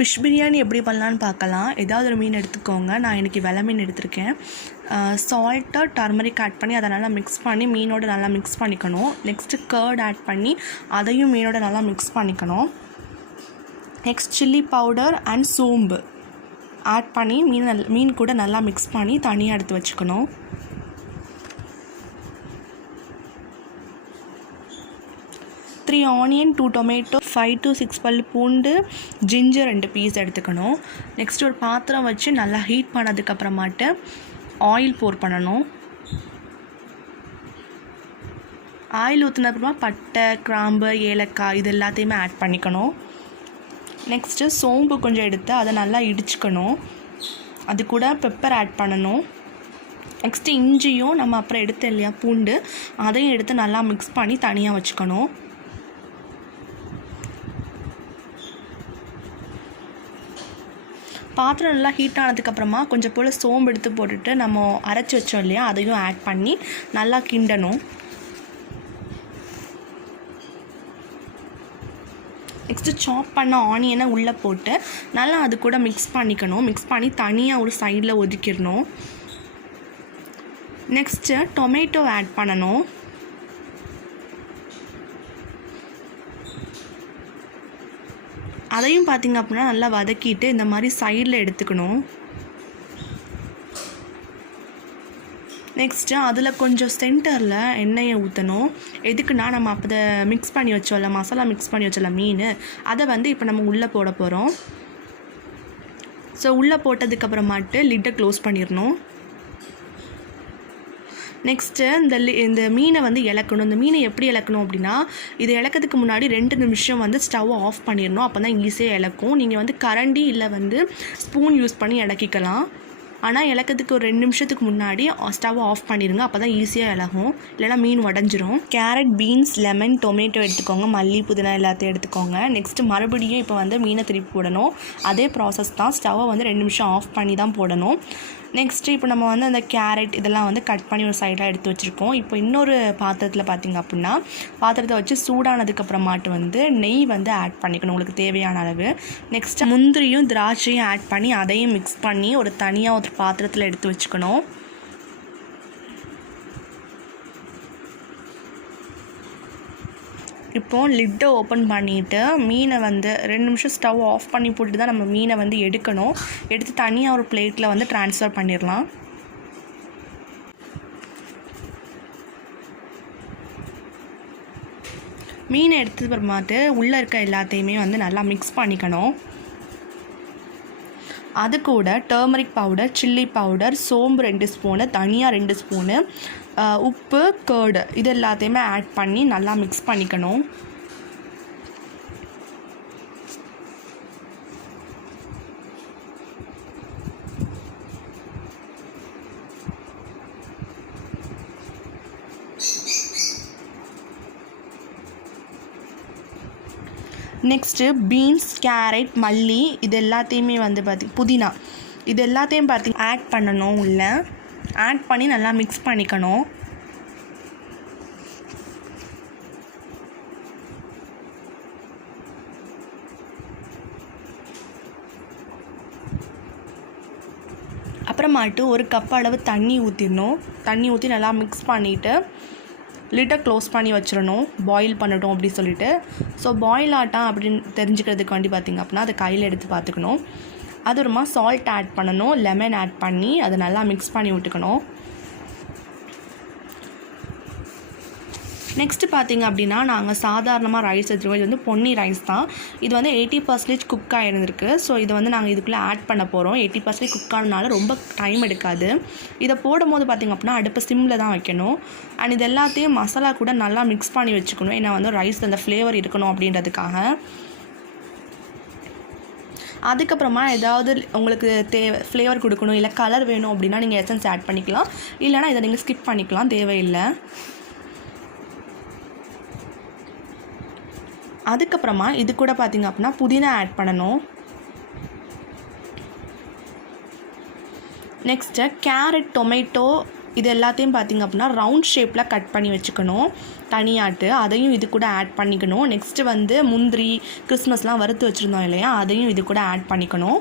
Fish biryani எப்படி பண்ணலான்னு பார்க்கலாம். ஏதாவது ஒரு மீன் எடுத்துக்கோங்க. நான் இன்றைக்கி வெலை மீன் எடுத்திருக்கேன். சால்ட்டு, டர்மரிக் ஆட் பண்ணி அதை நல்லா மிக்ஸ் பண்ணி மீனோட நல்லா மிக்ஸ் பண்ணிக்கணும். நெக்ஸ்ட்டு கர்ட் ஆட் பண்ணி அதையும் மீனோட நல்லா மிக்ஸ் பண்ணிக்கணும். நெக்ஸ்ட் சில்லி பவுடர் அண்ட் சோம்பு ஆட் பண்ணி மீன் கூட நல்லா மிக்ஸ் பண்ணி தனியாக எடுத்து வச்சுக்கணும். த்ரீ ஆனியன், 2 டொமேட்டோ, 5 to 6 பல் பூண்டு, ஜிஞ்சர் 2 பீஸ் எடுத்துக்கணும். நெக்ஸ்ட் ஒரு பாத்திரம் வச்சு நல்லா ஹீட் பண்ணதுக்கப்புறமாட்டு ஆயில் போர் பண்ணணும். ஆயில் ஊற்றினப்புறமா பட்டை, கிராம்பு, ஏலக்காய் இது எல்லாத்தையுமே ஆட் பண்ணிக்கணும். நெக்ஸ்ட்டு சோம்பு கொஞ்சம் எடுத்து அதை நல்லா இடிச்சுக்கணும். அது கூட பெப்பர் ஆட் பண்ணணும். நெக்ஸ்ட்டு இஞ்சியும் நம்ம அப்புறம் எடுத்து இல்லையா பூண்டு, அதையும் எடுத்து நல்லா மிக்ஸ் பண்ணி தனியாக வச்சுக்கணும். பாத்திரம் நல்லா ஹீட் ஆனதுக்கப்புறமா கொஞ்சம் போல் சோம்பு எடுத்து போட்டுட்டு நம்ம அரைச்சி வச்சோம் இல்லையா அதையும் ஆட் பண்ணி நல்லா கிண்டணும். நெக்ஸ்ட்டு சாப் பண்ண ஆனியனை உள்ளே போட்டு நல்லா அது கூட மிக்ஸ் பண்ணிக்கணும். மிக்ஸ் பண்ணி தனியாக ஒரு சைடில் ஒதுக்கிடணும். நெக்ஸ்ட்டு டொமேட்டோ ஆட் பண்ணணும். அதையும் பார்த்திங்க அப்படின்னா நல்லா வதக்கிட்டு இந்த மாதிரி சைடில் எடுத்துக்கணும். நெக்ஸ்ட்டு அதில் கொஞ்சம் சென்டரில் எண்ணெயை ஊற்றணும். எதுக்குன்னா நம்ம அப்போ அதை மிக்ஸ் பண்ணி வச்சோம்ல, மசாலா மிக்ஸ் பண்ணி வச்சோம்ல மீன், அதை இப்போ நம்ம உள்ளே போட போகிறோம். ஸோ உள்ளே போட்டதுக்கப்புறமாட்டு லிட்டை க்ளோஸ் பண்ணிடணும். நெக்ஸ்ட்டு இந்த மீனை இளக்கணும். இந்த மீனை எப்படி இளக்கணும் அப்படின்னா, இது இளக்கிறதுக்கு முன்னாடி 2 நிமிஷம் ஸ்டவ் ஆஃப் பண்ணிடணும். அப்போ தான் ஈஸியாக இளக்கும். நீங்கள் கரண்டி இல்லை ஸ்பூன் யூஸ் பண்ணி இளக்கிக்கலாம். ஆனால் இளக்கிறதுக்கு ஒரு 2 நிமிஷத்துக்கு முன்னாடி ஸ்டவ் ஆஃப் பண்ணிடுங்க. அப்போ தான் ஈஸியாக இளகும், இல்லைனா மீன் உடஞ்சிரும். கேரட், பீன்ஸ், லெமன், டொமேட்டோ எடுத்துக்கோங்க. மல்லி, புதினா எல்லாத்தையும் எடுத்துக்கோங்க. நெக்ஸ்ட்டு மறுபடியும் இப்போ மீனை திருப்பி போடணும். அதே ப்ராசஸ் தான். ஸ்டவ்வை 2 நிமிஷம் ஆஃப் பண்ணி தான் போடணும். நெக்ஸ்ட்டு இப்போ நம்ம அந்த கேரட் இதெல்லாம் கட் பண்ணி ஒரு சைடாக எடுத்து வச்சுருக்கோம். இப்போ இன்னொரு பாத்திரத்தில் பார்த்திங்க அப்படின்னா பாத்திரத்தை வச்சு சூடானதுக்கப்புறமாட்டு நெய் ஆட் பண்ணிக்கணும் உங்களுக்கு தேவையான அளவு. நெக்ஸ்ட்டு முந்திரியும் திராட்சையும் ஆட் பண்ணி அதையும் மிக்ஸ் பண்ணி ஒரு தனியாக ஒரு பாத்திரத்தில் எடுத்து வச்சுக்கணும். இப்போது லிட்டை ஓப்பன் பண்ணிவிட்டு மீனை 2 நிமிஷம் ஸ்டவ் ஆஃப் பண்ணி போட்டுட்டு தான் நம்ம மீனை எடுக்கணும். எடுத்து தனியாக ஒரு பிளேட்டில் ட்ரான்ஸ்ஃபர் பண்ணிடலாம். மீனை எடுத்தது அப்புறமாட்டு உள்ளே இருக்க எல்லாத்தையுமே நல்லா மிக்ஸ் பண்ணிக்கணும். அது கூட டர்மரிக் பவுடர், சில்லி பவுடர், சோம்பு 2 ஸ்பூனு, தனியாக 2 ஸ்பூனு, உப்பு, கர்டு இது எல்லாத்தையுமே ஆட் பண்ணி நல்லா மிக்ஸ் பண்ணிக்கணும். நெக்ஸ்ட்டு பீன்ஸ், கேரட், மல்லி இது எல்லாத்தையுமே புதினா இது எல்லாத்தையும் ஆட் பண்ணணும். உள்ள ஆட் பண்ணி நல்லா மிக்ஸ் பண்ணிக்கணும். அப்புறமாட்டு ஒரு கப் அளவு தண்ணி ஊற்றிடணும். தண்ணி ஊற்றி நல்லா மிக்ஸ் பண்ணிவிட்டு லிட்டை க்ளோஸ் பண்ணி வச்சிடணும். பாயில் பண்ணட்டும் அப்படி சொல்லிட்டு. ஸோ பாயில் ஆட்டா அப்படின்னு தெரிஞ்சுக்கிறதுக்காண்டி பார்த்திங்க அப்படின்னா அதை கையில் எடுத்து பார்த்துக்கணும். அது ஒருமா சால்ட் ஆட் பண்ணணும். லெமன் ஆட் பண்ணி அதை நல்லா மிக்ஸ் பண்ணி விட்டுக்கணும். நெக்ஸ்ட்டு பார்த்திங்க அப்படின்னா நாங்கள் சாதாரணமாக ரைஸ் எடுத்துருக்கோம். இது பொன்னி ரைஸ் தான். இது 80% குக் ஆகிருந்துருக்கு. ஸோ இது நாங்கள் இதுக்குள்ளே ஆட் பண்ண போகிறோம். 80% குக் ஆனதுனால ரொம்ப டைம் எடுக்காது. இதை போடும்போது பார்த்திங்க அப்படின்னா அடுப்பு சிம்மில் தான் வைக்கணும். அண்ட் இது எல்லாத்தையும் மசாலா கூட நல்லா மிக்ஸ் பண்ணி வச்சுக்கணும். ஏன்னா ரைஸ் அந்த ஃப்ளேவர் இருக்கணும் அப்படின்றதுக்காக. அதுக்கப்புறமா ஏதாவது உங்களுக்கு ஃப்ளேவர் கொடுக்கணும் இல்லை கலர் வேணும் அப்படின்னா நீங்கள் எசன்ஸ் ஆட் பண்ணிக்கலாம். இல்லைனா இதை நீங்கள் ஸ்கிப் பண்ணிக்கலாம், தேவையில்லை. அதுக்கப்புறமா இது கூட பார்த்திங்க அப்படின்னா புதினா ஆட் பண்ணணும். நெக்ஸ்ட்டு கேரட், டொமேட்டோ, இது எல்லாத்தையும் பார்த்திங்க அப்படின்னா ரவுண்ட் ஷேப்பில் கட் பண்ணி வச்சுக்கணும் தனியாட்டு. அதையும் இது கூட ஆட் பண்ணிக்கணும். நெக்ஸ்ட்டு வந்து முந்திரி கிறிஸ்மஸ்லாம் வறுத்து வச்சுருந்தோம் இல்லையா, அதையும் இது கூட ஆட் பண்ணிக்கணும்.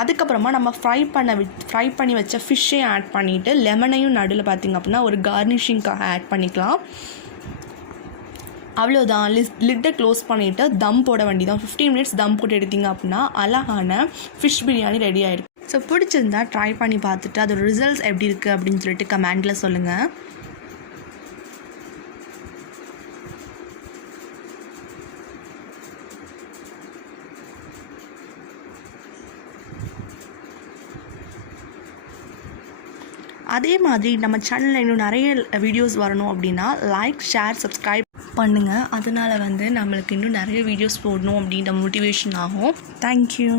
அதுக்கப்புறமா நம்ம ஃப்ரை பண்ணி வச்ச ஃபிஷ்ஷையும் ஆட் பண்ணிவிட்டு லெமனையும் நடுவில் பார்த்திங்க அப்படின்னா ஒரு கார்னிஷிங்காக ஆட் பண்ணிக்கலாம். அவ்வளோதான். லிட்டை க்ளோஸ் பண்ணிவிட்டு தம் போட வேண்டியதான். 15 மினிட்ஸ் தம் போட்டு எடுத்திங்க அப்படின்னா அழகான ஃபிஷ் பிரியாணி ரெடி ஆகிடும். ஸோ பிடிச்சிருந்தா ட்ரை பண்ணி பார்த்துட்டு அதோட ரிசல்ட்ஸ் எப்படி இருக்குது அப்படின்னு சொல்லிட்டு கமெண்டில் சொல்லுங்கள். அதே மாதிரி நம்ம சேனலில் இன்னும் நிறைய வீடியோஸ் வரணும் அப்படின்னா லைக், ஷேர், சப்ஸ்கிரைப் பண்ணுங்கள். அதனால் வந்து நம்மளுக்கு இன்னும் நிறைய வீடியோஸ் போடணும் அப்படின்ற மோட்டிவேஷன் ஆகும். தேங்க்யூ.